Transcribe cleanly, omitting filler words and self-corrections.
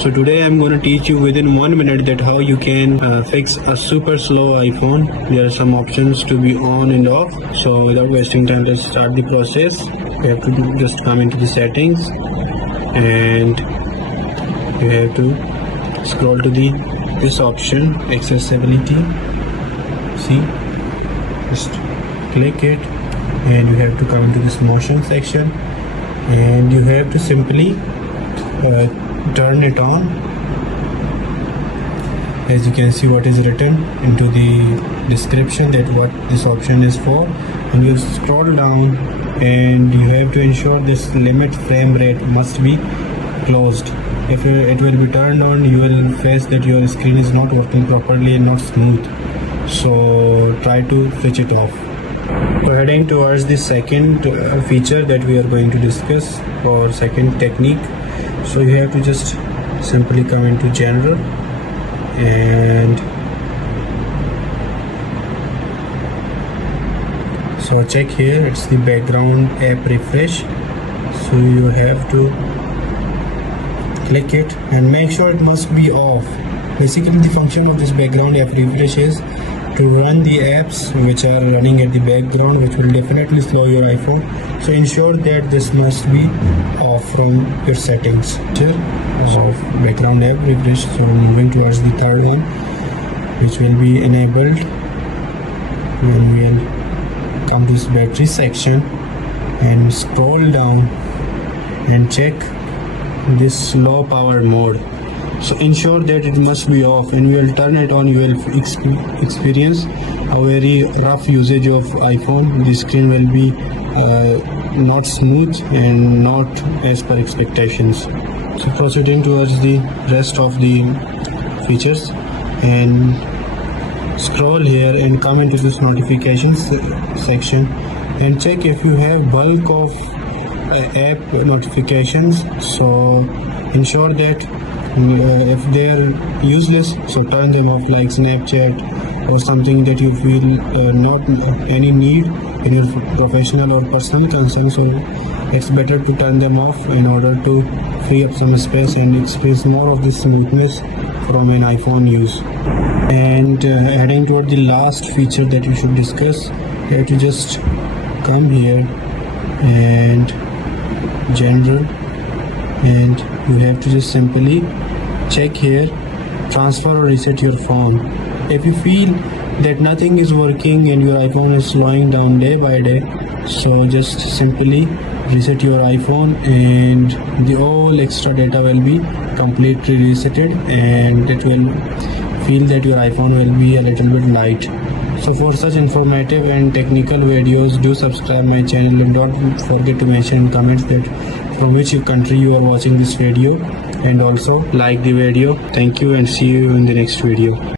So today I'm going to teach you within 1 minute that how you can fix a super slow iPhone. There are some options to be on and off. So without wasting time, let's start the process. You have to just come into the settings and you have to scroll to this option, accessibility. See, just click it and you have to come into this motion section and you have to simply turn it on. As you can see what is written into the description, that what this option is for, and you scroll down and you have to ensure this limit frame rate must be closed. If it will be turned on, you will face that your screen is not working properly and not smooth, so try to switch it off. So heading towards the second feature that we are going to discuss, or second technique. So you have to just simply come into general and so check here, it's the background app refresh. So you have to click it and make sure it must be off. Basically the function of this background app refresh is to run the apps which are running at the background, which will definitely slow your iPhone. So ensure that this must be off from your settings. Here of background app refresh. So moving towards the third one, which will be enabled when we will come to this battery section and scroll down and check this low power mode. So ensure that it must be off, and we will turn it on. You will experience a very rough usage of iPhone. The screen will be not smooth and not as per expectations. So proceeding towards the rest of the features and scroll here and come into this notifications section and check if you have bulk of app notifications. So ensure that if they are useless, so turn them off, like Snapchat or something that you feel not any need in your professional or personal concerns. So it's better to turn them off in order to free up some space and experience more of the smoothness from an iPhone use. And heading toward the last feature that you should discuss, you have to just come here and general, and you have to just simply check here, transfer or reset your phone. If you feel that nothing is working and your iPhone is slowing down day by day, so just simply reset your iPhone and the all extra data will be completely resetted, and it will feel that your iPhone will be a little bit light. So for such informative and technical videos, do subscribe my channel and don't forget to mention in comments that from which country you are watching this video, and also like the video. Thank you and see you in the next video.